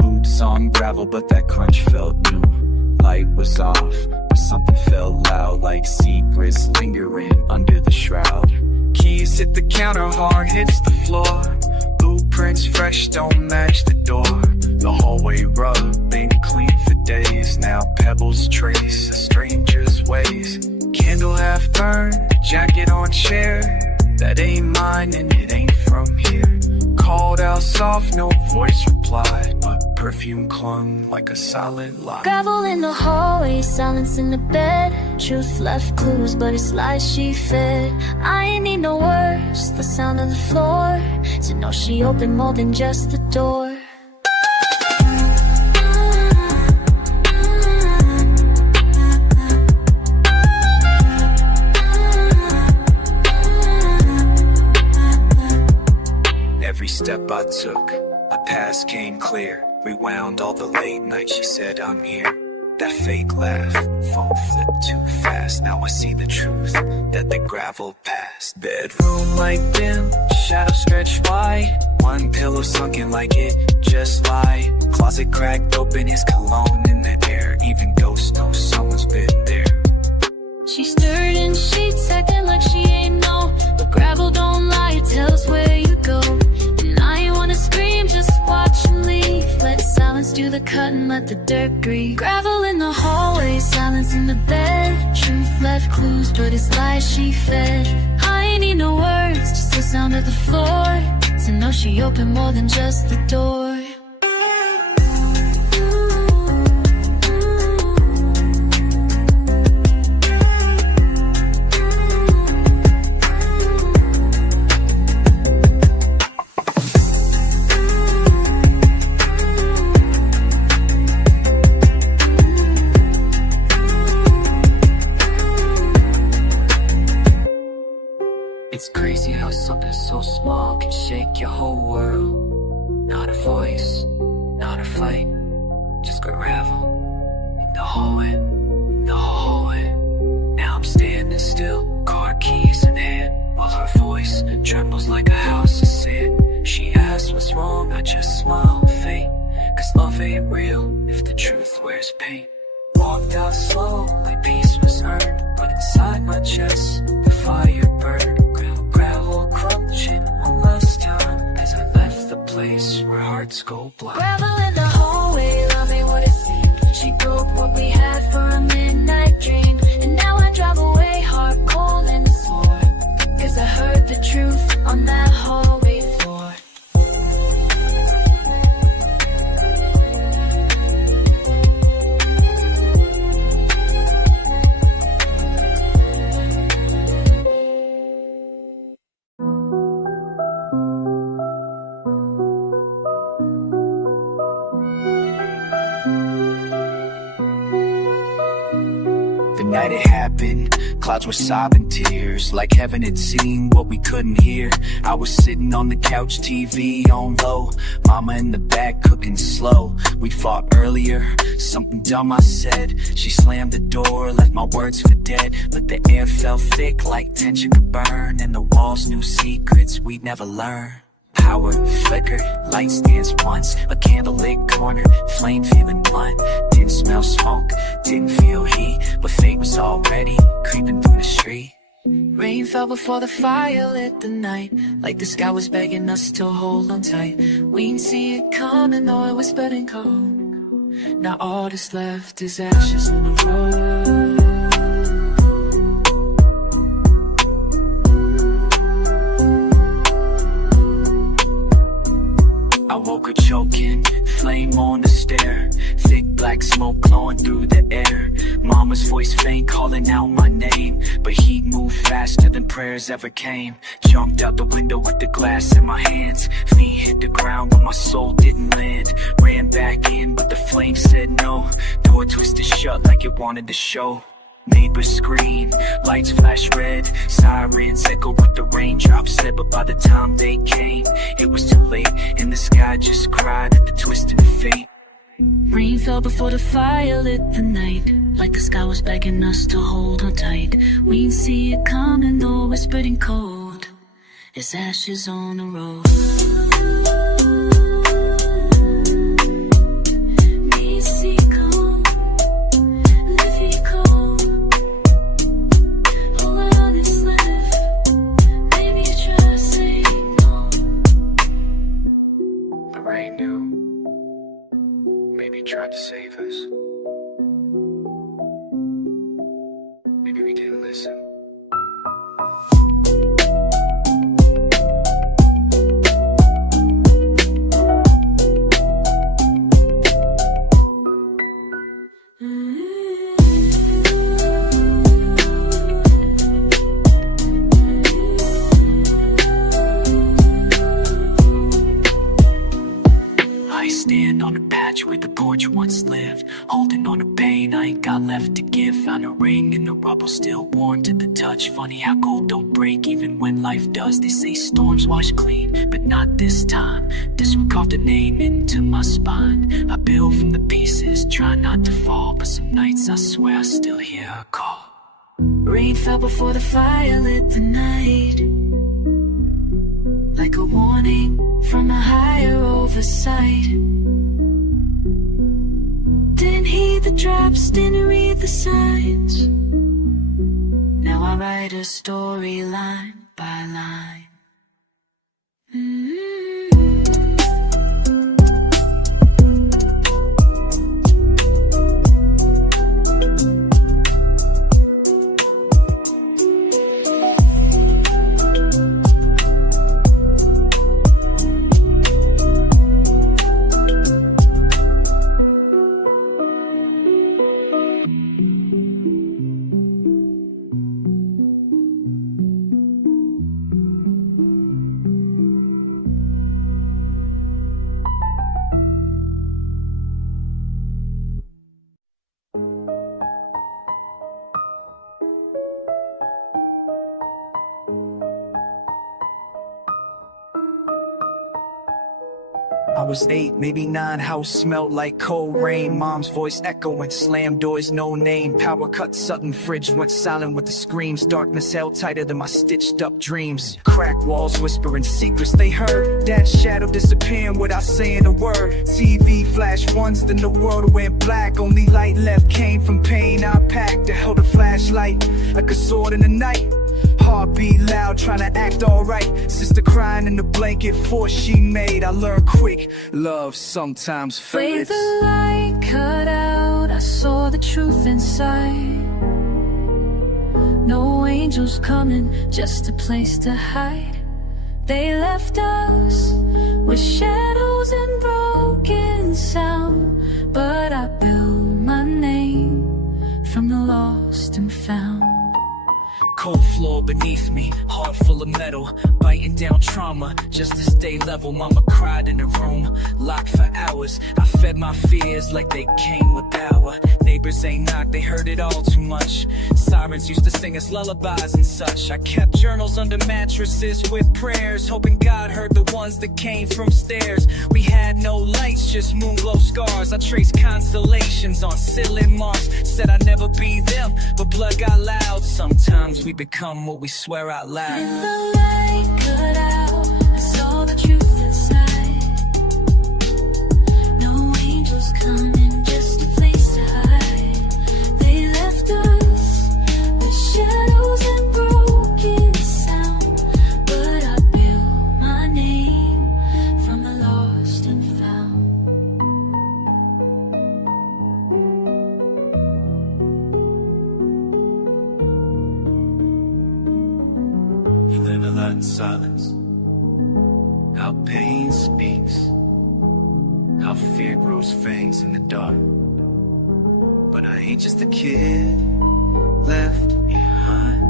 Boots on gravel, but that crunch felt new. Light was off, but something felt loud, like secrets lingering under the shroud. Keys hit the counter, heart hits the floor. Blueprints fresh, don't match the door. The hallway rug, been clean for days. Now pebbles trace a stranger's ways. Candle half burned, jacket on chair. That ain't mine and it ain't from here. Called out soft, no voice replied, but perfume clung like a silent lie. Gravel in the hallway, silence in the bed. Truth left clues, but it's lies she fed. I ain't need no words, the sound of the floor, to know she opened more than just the door. Every step I took, my past came clear. Rewound all the late nights, she said I'm here. That fake laugh, phone flipped too fast. Now I see the truth, that the gravel passed. Bedroom light dim, shadow stretched wide. One pillow sunken like it just lied. Closet cracked open, his cologne in the air. Even ghosts know someone's been there. She stirred in sheets, acting like she ain't know. But gravel don't lie, it tells where you go. And I ain't wanna scream, just watch him leave. Let silence do the cutting, let the dirt grieve. Gravel in the hallway, silence in the bed. Truth left clues, but it's lies she fed. I ain't need no words, just the sound of the floor, to know she opened more than just the door. It's crazy how something so small can shake your whole world. Not a voice, not a fight, just gravel in the hallway, in the hallway. Now I'm standing still, car keys in hand, while her voice trembles like a house of sand. She asks what's wrong, I just smile faint, cause love ain't real if the truth wears paint. Walked out slow, like peace was earned, but inside my chest, the fire burned. Gravel crunching one last time, as I left the place where hearts go blind. Gravel in the hallway, love ain't what it seemed. She broke what we had for a midnight dream. And now I drive away, heart cold and sore, cause I heard the truth on that hallway floor. The night it happened, clouds were sobbing tears, like heaven had seen what we couldn't hear. I was sitting on the couch, TV on low, mama in the back cooking slow. We fought earlier, something dumb I said. She slammed the door, left my words for dead. But the air felt thick like tension could burn, and the walls knew secrets we'd never learn. Power flickered, lights danced once, a candlelit corner, flame feeling blunt. Didn't smell smoke, didn't feel heat, but fate was already creeping through the street. Rain fell before the fire lit the night, like the sky was begging us to hold on tight. We didn't see it coming, though it was spreading cold. Now all that's left is ashes on the road. I woke her choking, flame on the stair, thick black smoke glowing through the air. Mama's voice faint calling out my name, but heat moved faster than prayers ever came. Jumped out the window with the glass in my hands, feet hit the ground but my soul didn't land. Ran back in but the flame said no, door twisted shut like it wanted to show. Neighbors scream, lights flash red, sirens echo with the raindrops said. But by the time they came, it was too late, and the sky just cried at the twist of fate. Rain fell before the fire lit the night, like the sky was begging us to hold on tight. We didn't see it coming, though it was spreading cold. It's ashes on the road. Maybe he tried to save us. Maybe we didn't listen. I stand on a patch where the porch once lived, holding on to pain I ain't got left to give. Found a ring in the rubble, still warm to the touch. Funny how gold don't break even when life does. They say storms wash clean, but not this time. This one carved a name into my spine. I build from the pieces, try not to fall, but some nights I swear I still hear her call. Rain fell before the fire lit the night, like a warning from a higher oversight. Didn't heed the drops, didn't read the signs. Now I write a story line by line. I was 8, maybe 9, house smelled like cold rain. Mom's voice echoing, slam doors, no name. Power cut sudden, fridge went silent with the screams. Darkness held tighter than my stitched up dreams. Crack walls whispering secrets they heard. Dad's shadow disappearing without saying a word. TV flashed once, then the world went black. Only light left came from pain I packed. I held a flashlight like a sword in the night. Heartbeat loud, trying to act alright. Sister crying in the blanket, force she made. I learned quick, love sometimes fades. With the light cut out, I saw the truth inside. No angels coming, just a place to hide. They left us with shadows and broken sound, but I built my name from the lost and found. Cold floor beneath me, heart full of metal, biting down trauma just to stay level. Mama cried in the room, locked for hours. I fed my fears like they came with power. Neighbors ain't knocked, they heard it all too much. Sirens used to sing us lullabies and such. I kept journals under mattresses with prayers, hoping God heard the ones that came from stairs. We had no lights, just moon glow scars. I traced constellations on ceiling marks. Said I'd never be them, but blood got loud. Sometimes we become what we swear out loud. When the light cut out, I saw the truth inside. No angels coming, just a place to hide. They left us with shadows and broken sound, but I built my name from the lost and found. You learn a lot in silence. How pain speaks, how fear grows fangs in the dark. But I ain't just a kid left behind.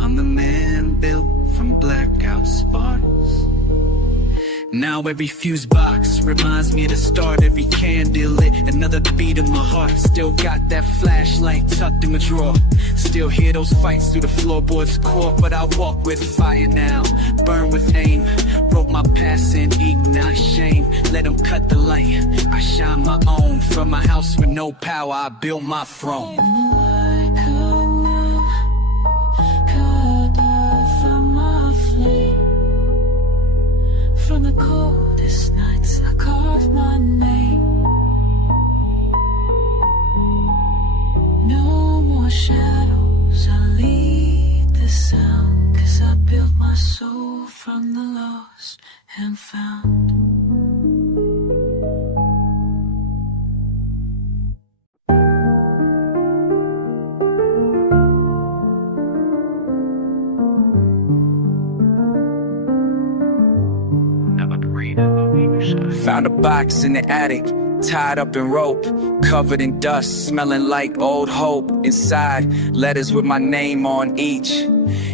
I'm the man built from blackout sparks. Now every fuse box reminds me to start. Every candle lit, another beat in my heart. Still got that flashlight tucked in my drawer. Still hear those fights through the floorboards core. But I walk with fire now, burn with aim. Wrote my past and ignite shame. Let them cut the light, I shine my own. From my house with no power, I built my throne. I could not from my flame. From the coldest nights, I carved my name. No more shadows, I lead the sound. 'Cause I built my soul from the lost and found. Found a box in the attic, tied up in rope, covered in dust, smelling like old hope. Inside, letters with my name on each,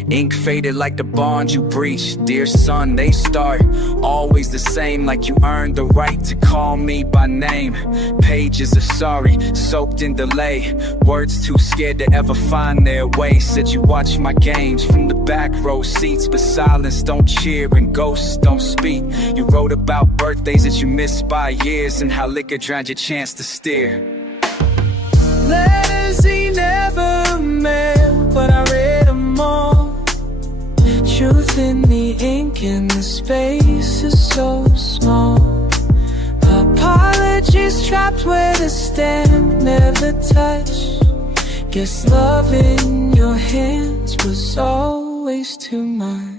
ink faded like the bond you breached. Dear son, they start always the same, like you earned the right to call me by name. Pages of sorry, soaked in delay, words too scared to ever find their way. Said you watch my games from the back row seats, but silence don't cheer and ghosts don't speak. You wrote about birthdays that you missed by years, and how liquor drowned your chance to steer. Letters he never mailed, but I read them all. Truth in the ink and the space is so small. Apologies trapped where the stamp never touched. Guess love in your hands was always too much.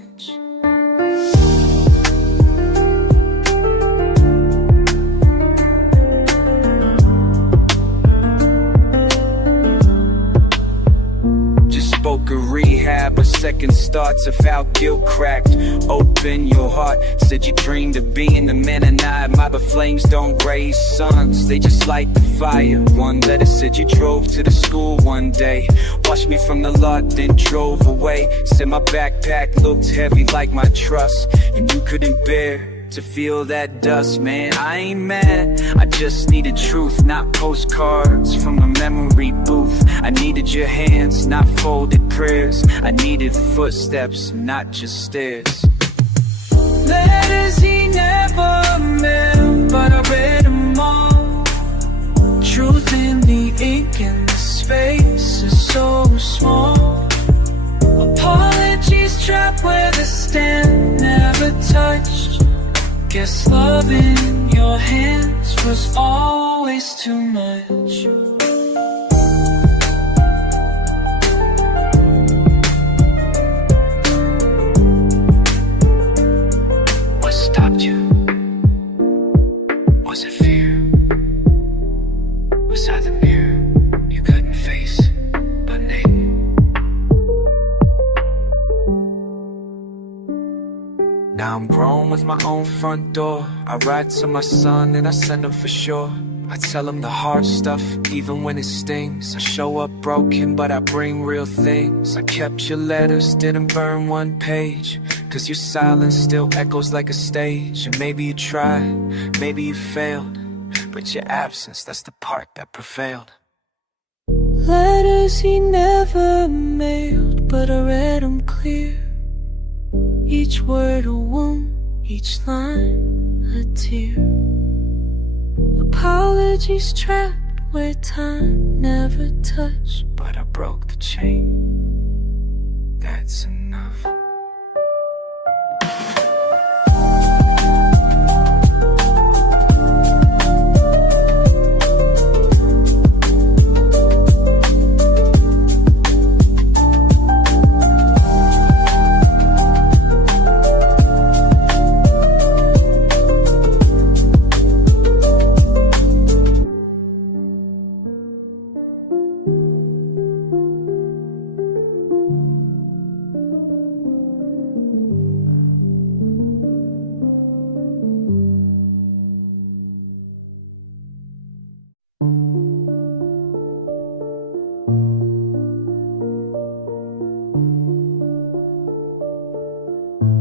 Spoke of rehab, a second starts of how guilt cracked open your heart. Said you dreamed of being the man, and I admire, but flames don't raise sons, they just light the fire. One letter said you drove to the school one day, watched me from the lot, then drove away. Said my backpack looked heavy like my trust, and you couldn't bear to feel that dust. Man, I ain't mad, I just needed truth, not postcards from a memory booth. I needed your hands, not folded prayers. I needed footsteps, not just stairs. Letters he never mailed, but I read them all. Truth in the ink and the space is so small. Apologies trapped where the stamp never touched. Guess love in your hands was always too much. What stopped you? Was it fear? Beside the mirror you couldn't face, but name. Now I'm grown with my own front door. I ride to my son and I send him for sure. I tell him the hard stuff, even when it stings. I show up broken, but I bring real things. I kept your letters, didn't burn one page, cause your silence still echoes like a stage. And maybe you tried, maybe you failed, but your absence, that's the part that prevailed. Letters he never mailed, but I read them clear. Each word a wound, each line a tear. Apologies trapped where time never touched. But I broke the chain, that's enough.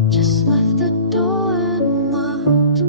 Just left the door unlocked.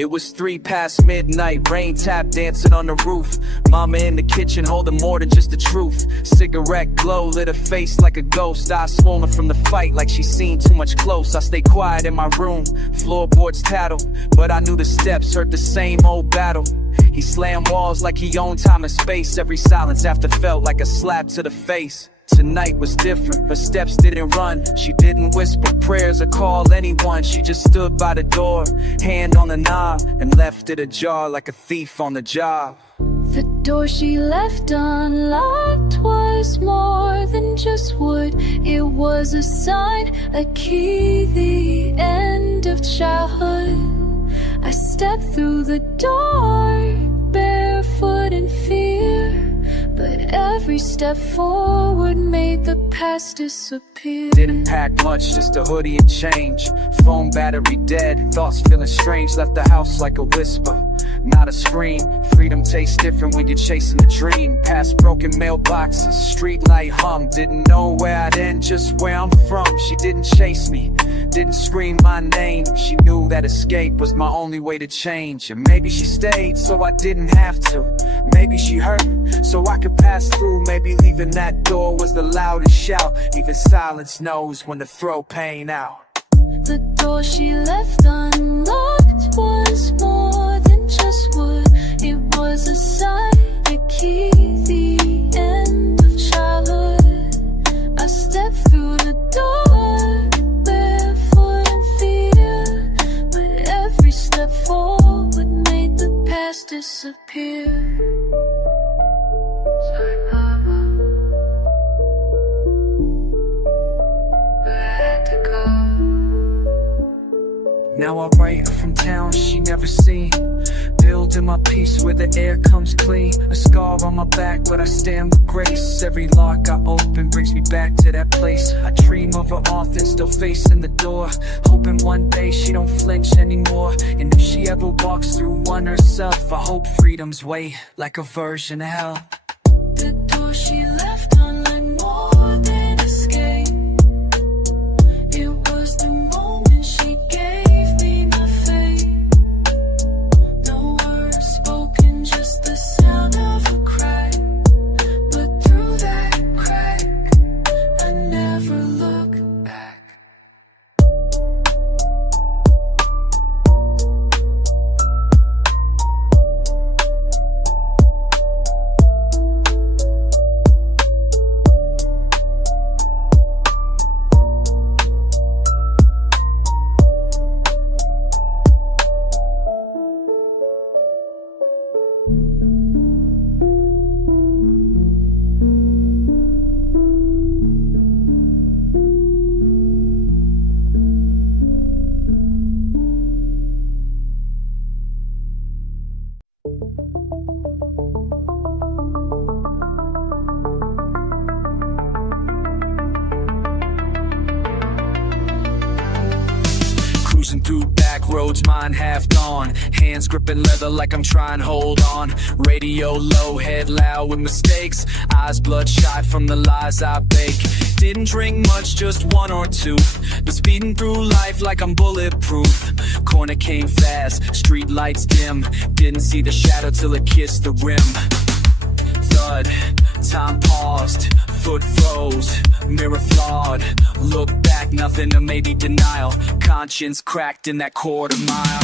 It was 3 past midnight, rain tap dancing on the roof. Mama in the kitchen holding more than just the truth. Cigarette glow lit her face like a ghost. Eyes swollen from the fight like she seen too much close. I stay quiet in my room, floorboards tattle, but I knew the steps heard the same old battle. He slammed walls like he owned time and space. Every silence after felt like a slap to the face. Tonight was different, her steps didn't run. She didn't whisper prayers or call anyone. She just stood by the door, hand on the knob, and left it ajar like a thief on the job. The door she left unlocked was more than just wood. It was a sign, a key, the end of childhood. I stepped through the door, barefoot in fear, but every step forward made the past disappear. Didn't pack much, just a hoodie and change. Phone battery dead, thoughts feeling strange. Left the house like a whisper, not a scream. Freedom tastes different when you're chasing a dream. Past broken mailboxes, street light hum. Didn't know where I'd end, just where I'm from. She didn't chase me, didn't scream my name. She knew that escape was my only way to change. And maybe she stayed so I didn't have to. Maybe she hurt so I could pass through. Maybe leaving that door was the loudest shout. Even silence knows when to throw pain out. The door she left unlocked was more than just wood. It was a sign, a key, the end of childhood. I stepped through the door, barefoot and fear, but every step forward made the past disappear. Now I write her from town she never seen. Building my peace where the air comes clean. A scar on my back but I stand with grace. Every lock I open brings me back to that place. I dream of her often, still facing the door, hoping one day she don't flinch anymore. And if she ever walks through one herself, I hope freedom's way like a version of hell. The door she left unlocked more than escape. It was the moment she gave me my fate. No words spoken, just the sound of a cry. But through that crack, I never look back. Cruising through back roads, mind half gone. Hands gripping leather like I'm trying to hold on. Radio low, head loud with mistakes. Eyes bloodshot from the lies I bake. Didn't drink much, just one or two. But speeding through life like I'm bulletproof. Corner came fast, street lights dim. Didn't see the shadow till it kissed the rim. Thud, time paused, foot froze, mirror flawed. Look back, nothing or maybe denial. Conscience cracked in that quarter mile.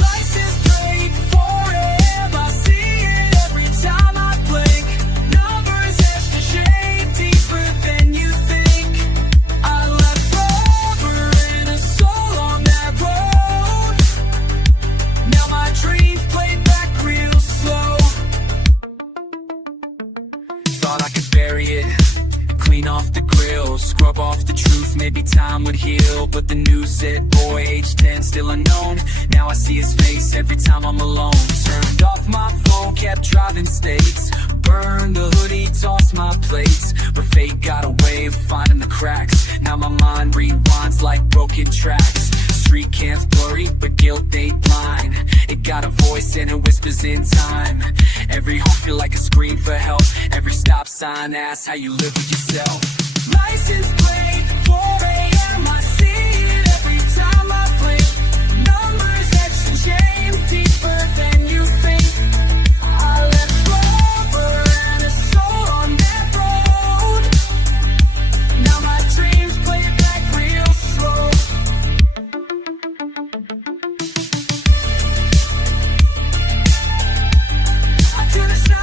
License plate 4 AM, I see it every time I blink. Numbers extra shade deeper than you think. I left rubber and a soul on that road. Now my dreams play back real slow. Thought I could bury it, clean off the grill, scrub off the truth, maybe time would heal. But the news said, boy, age 10, still unknown. Now I see his face every time I'm alone. Turned off my phone, kept driving states. Burned the hoodie, tossed my plates. But fate got a way of finding the cracks. Now my mind rewinds like broken tracks. Street can't blurry, but guilt ain't blind. It got a voice and it whispers in time. Every hope feel like a scream for help. Every stop sign asks how you live with yourself. License plate 4 AM, I see it every time I blink. Numbers extra shame deeper than you think. I left rubber and a soul on that road. Now my dreams play back real slow. I couldn't stop.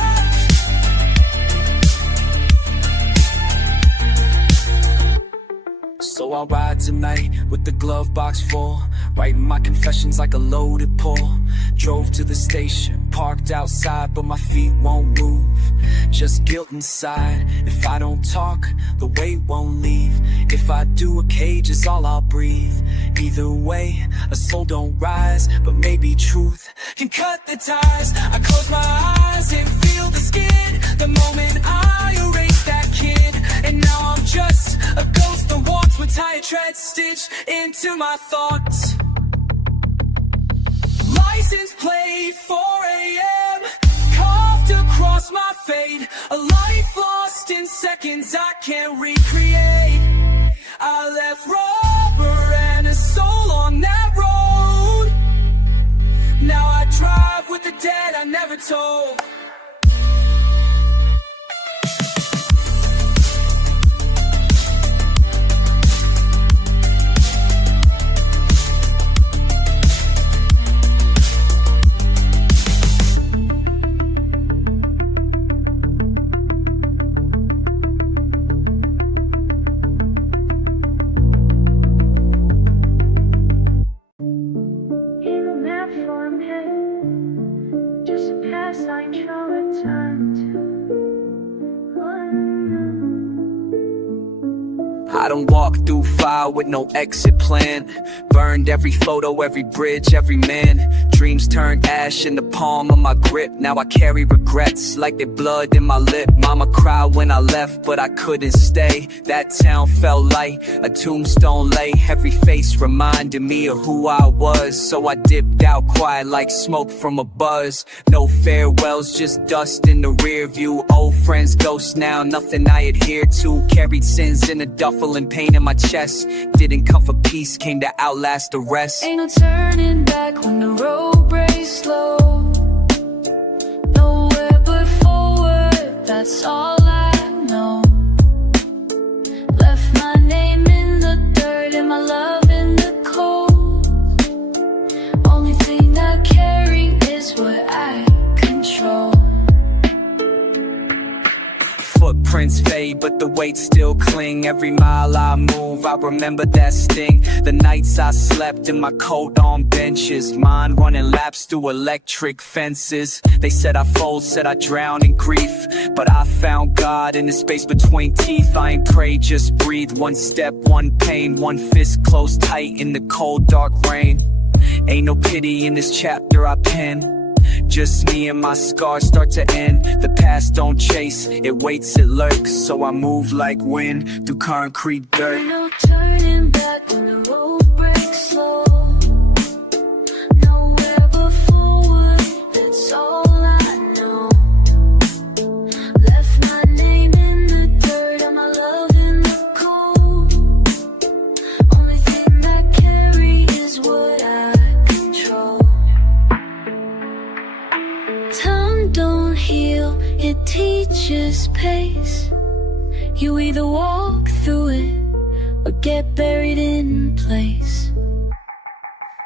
So I'll ride tonight with the glove box full, writing my confessions like a loaded pull. Drove to the station, parked outside, but my feet won't move. Just guilt inside. If I don't talk, the weight won't leave. If I do, a cage is all I'll breathe. Either way, a soul don't rise, but maybe truth can cut the ties. I close my eyes and feel the skin the moment I erase that kid. And now I'm just a ghost that walks with tired treads stitched into my thoughts. License plate 4 a.m. carved across my fate. A life lost in seconds I can't recreate. I left rubber and a soul on that road. Now I drive with the dead I never told. I don't walk through fire with no exit plan. Burned every photo, every bridge, every man. Dreams turned ash in the palm of my grip. Now I carry regrets like there's blood in my lip. Mama cried when I left, but I couldn't stay. That town felt like a tombstone lay. Every face reminded me of who I was. So I dipped out quiet like smoke from a buzz. No farewells, just dust in the rear view. Old friends ghosts now, nothing I adhere to. Carried sins in a duffel and pain in my chest. Didn't come for peace, came to outlast the rest. Ain't no turning back when the road breaks slow. Nowhere but forward, that's all I know. Left my name in the dirt and my love in the cold. Only thing I carry is what I control. Footprints fade, but the weight still cling. Every mile I move, I remember that sting. The nights I slept in my coat on benches. Mind running laps through electric fences. They said I fold, said I drown in grief. But I found God in the space between teeth. I ain't pray, just breathe. One step, one pain. One fist closed tight in the cold, dark rain. Ain't no pity in this chapter I pen. Just me and my scars start to end. The past don't chase, it waits, it lurks. So I move like wind through concrete dirt. Ain't no turning back when the road breaks slow. Nowhere but forward, that's all I know. Left my name in the dirt and my love in the cold. Only thing I carry is what I control. Time don't heal, it teaches pace. You either walk through it or get buried in place.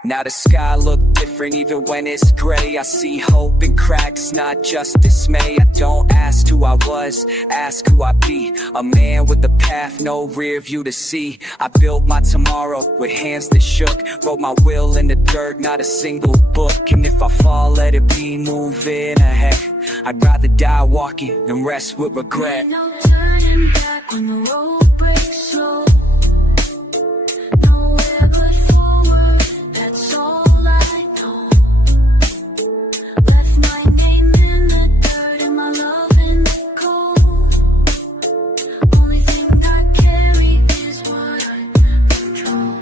Now the sky look different even when it's gray. I see hope in cracks, not just dismay. I don't ask who I was, ask who I be. A man with a path, no rear view to see. I built my tomorrow with hands that shook. Wrote my will in the dirt, not a single book. And if I fall, let it be moving ahead. I'd rather die walking than rest with regret. Ain't no turning back when the road breaks slow. Nowhere but forward, that's all I know. Left my name in the dirt and my love in the cold. Only thing I carry is what I control.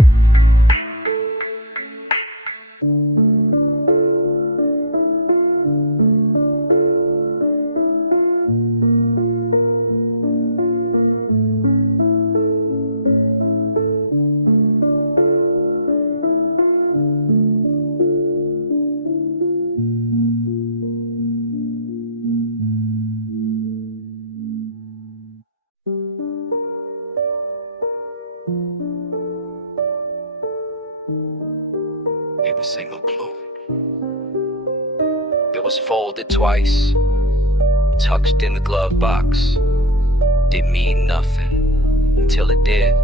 Every single clue. It was folded twice, tucked in the glove box. Didn't mean nothing until it did.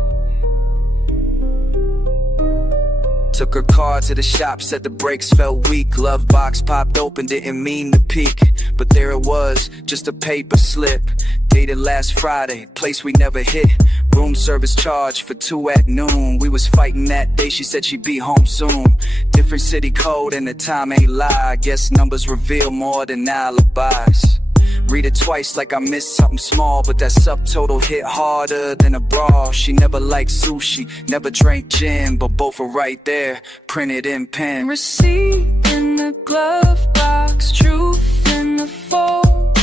Took her car to the shop, said the brakes felt weak. Glove box popped open, didn't mean to peek, but there it was, just a paper slip. Dated last Friday, place we never hit. Room service charge for 2 at noon. We was fighting that day, she said she'd be home soon. Different city code and the time ain't lie. I guess numbers reveal more than alibis. Read it twice like I missed something small, but that subtotal hit harder than a brawl. She never liked sushi, never drank gin, but both are right there, printed in pen. Receipt in the glove box, truth in the fold.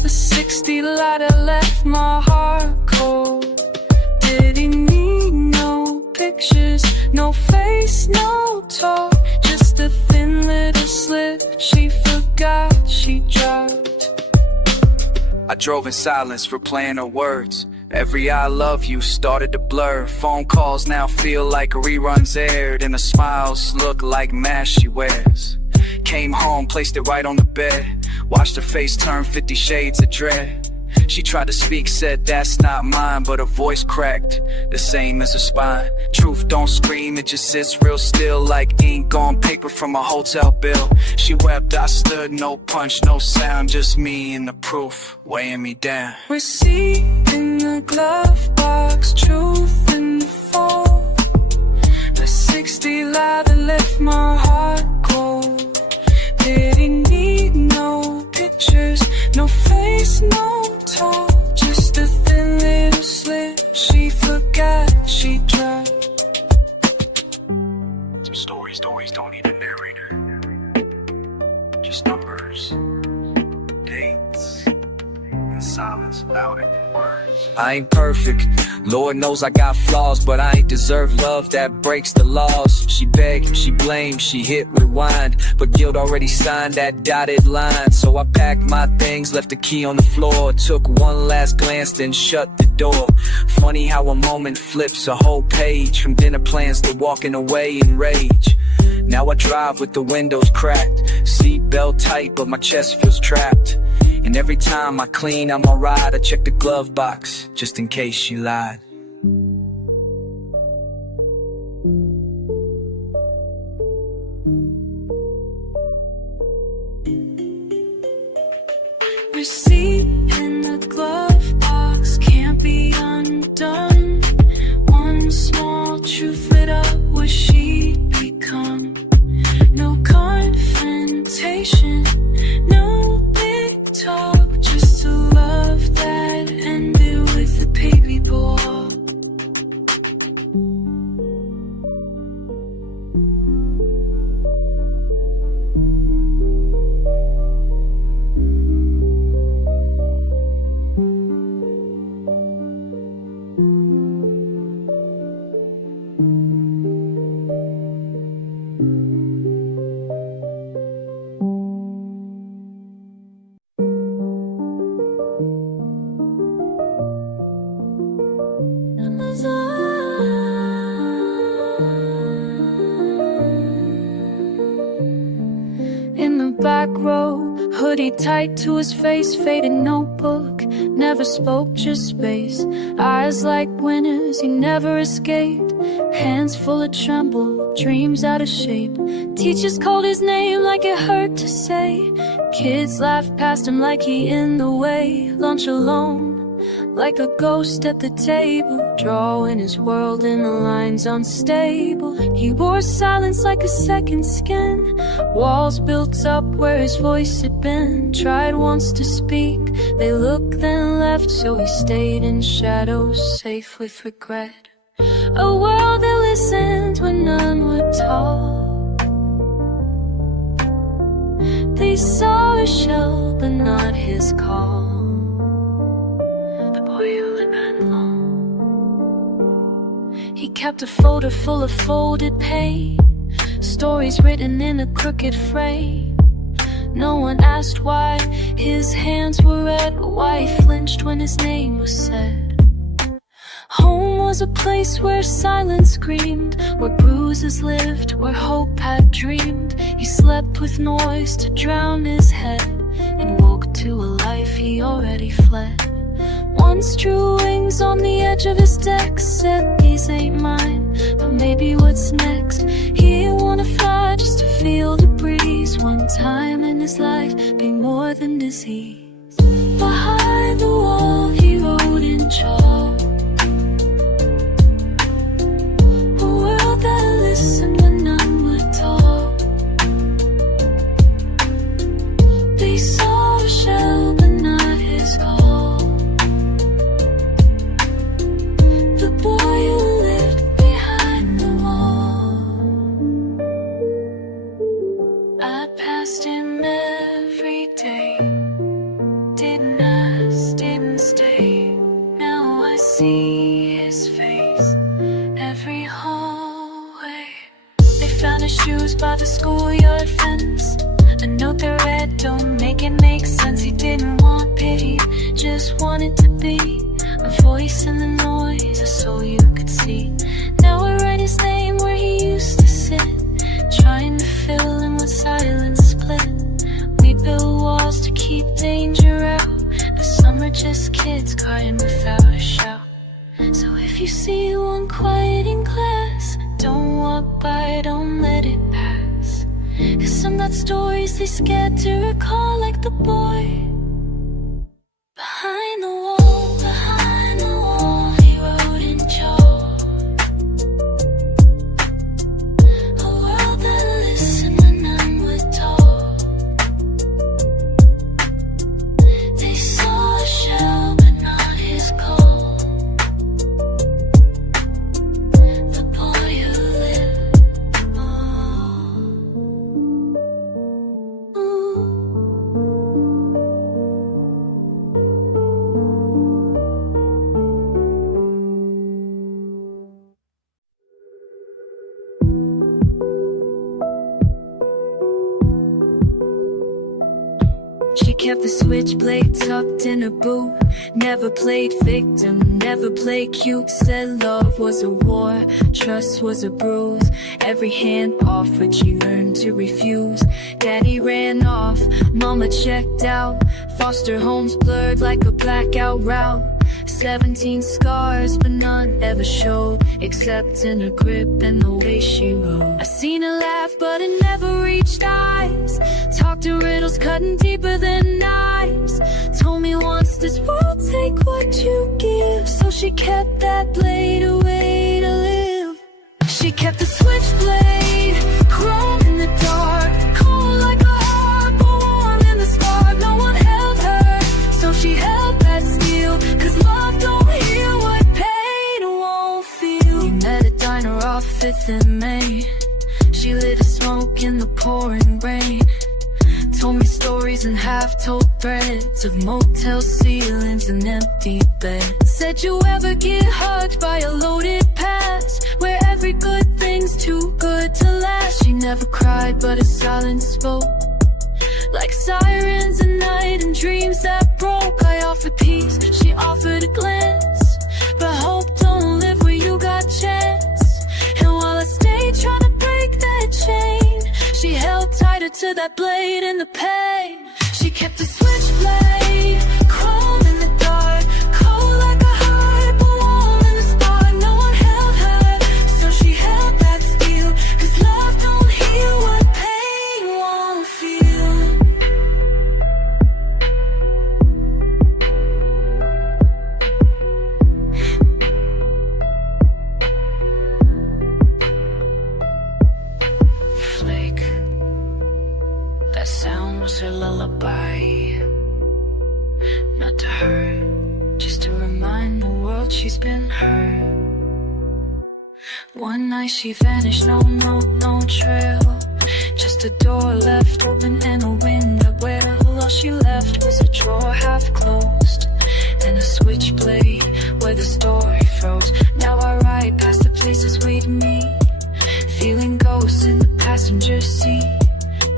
The 60 lighter left my heart cold. Did he need no pictures, no face, no talk, just a thin little slip she forgot she dropped? I drove in silence, replaying her words. Every I love you started to blur. Phone calls now feel like reruns aired, and the smiles look like masks she wears. Came home, placed it right on the bed, watched her face turn 50 shades of dread. She tried to speak, said that's not mine, but her voice cracked, the same as her spine. Truth don't scream, it just sits real still, like ink on paper from a hotel bill. She wept, I stood, no punch, no sound, just me and the proof weighing me down. Receipt in the glove box, truth in the fold. The 60 lie that left my heart cold. Did he need no pictures, no face, no talk, just a thin little slip she forgot she dropped? Some stories don't need a narrator, just numbers, dates, and silence louder than words. I ain't perfect, Lord knows I got flaws, but I ain't deserve love that breaks the laws. She begged, she blamed, she hit rewind, but guilt already signed that dotted line. So I packed my things, left the key on the floor, took one last glance, then shut the door. Funny how a moment flips a whole page, from dinner plans to walking away in rage. Now I drive with the windows cracked, seatbelt tight, but my chest feels trapped. And every time I clean out my ride, I check the glove box, just in case she lied. Receipt in the glove box, can't be undone. One small truth lit up what she'd become. No confrontation, no big talk, just a love that ended with a baby boy. In the back row, hoodie tight to his face, faded notebook, never spoke, just space. Eyes like winners, he never escaped. Hands full of tremble, dreams out of shape. Teachers called his name like it hurt to say. Kids laughed past him like he in the way. Lunch alone, like a ghost at the table, drawing his world in the lines unstable. He wore silence like a second skin. Walls built up where his voice had been. Tried once to speak, they looked then left, so he stayed in shadows, safe with regret. A world that listened when none would talk. They saw a shell but not his call. He kept a folder full of folded pain, stories written in a crooked frame. No one asked why his hands were red, why he flinched when his name was said. Home was a place where silence screamed, where bruises lived, where hope had dreamed. He slept with noise to drown his head, and woke to a life he already fled. Once drew wings on the edge of his deck, said these ain't mine, but maybe what's next He wanna fly just to feel the breeze. One time in his life, be more than disease. Behind the wall, he wrote in chalk, a world that listened when none would talk. They saw a shell, but not his call. The boy who lived behind the wall. I passed him every day, didn't ask, didn't stay. Now I see his face every hallway. They found his shoes by the schoolyard fence, a note that read, don't make it make sense. He didn't want pity, just wanted to be a voice in the noise, a soul you could see. Now I write his name where he used to sit, trying to fill in what silence split. We build walls to keep danger out, but some are just kids crying without a shout. So if you see one quiet in class, don't walk by, don't let it pass. 'Cause some got stories they scared to recall, like the boy behind the wall. Behind the wall, he wrote in chalk, a world that listened when none would talk. They saw a shell, but not his call. The boy who lived. She kept the switchblade tucked in her boot, never played victim, never played cute. Said love was a war, trust was a bruise. Every hand offered, she learned to refuse. Daddy ran off, mama checked out. Foster homes blurred like a blackout route. 17 scars, but none ever showed, except in her grip and the way she wrote. I seen her laugh, but it never reached eyes. Talked in riddles, cutting deeper than knives. Told me once, this world take what you give. So she kept that blade away to live. She kept the switchblade, chrome in the dark, cold like a heart, but warm in the spark. No one held her, so she held that steel. 'Cause love don't hear what pain won't feel. We met at diner off 5th and May. She lit a smoke in the pouring rain. Told me stories and half-told threads of motel ceilings and empty beds. Said you ever get hugged by a loaded past, where every good thing's too good to last. She never cried, but her silence spoke, like sirens at night and dreams that broke. I offered peace, she offered a glance, but hope don't live where you got chance. And while I stayed trying to break that chain, she held tighter to that blade in the pain. She kept the switchblade, chrome in the dark, cold like a heart, but warm in the spark. No one held her, so she held that steel. 'Cause love don't heal what pain won't feel. Flake, that sound was her lullaby. Not to her, just to remind the world she's been hurt. One night she vanished, no note, no trail. Just a door left open and a window well. All she left was a drawer half closed, and a switchblade where the story froze. Now I ride past the places we'd meet, feeling ghosts in the passenger seat.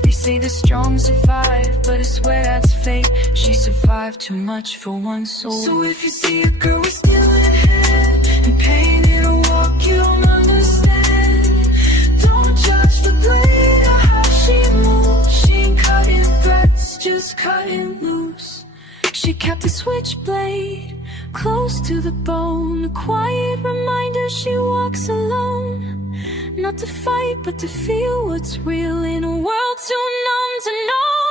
They say the strong survive, but I swear that's fake. She survived too much for one soul. So if you see a girl with stealing hair and pain in a walk you don't understand, don't judge the blade or how she moves. She ain't cutting threats, just cutting loose. She kept the switchblade close to the bone, a quiet reminder she walks alone. Not to fight, but to feel what's real in a world too numb to know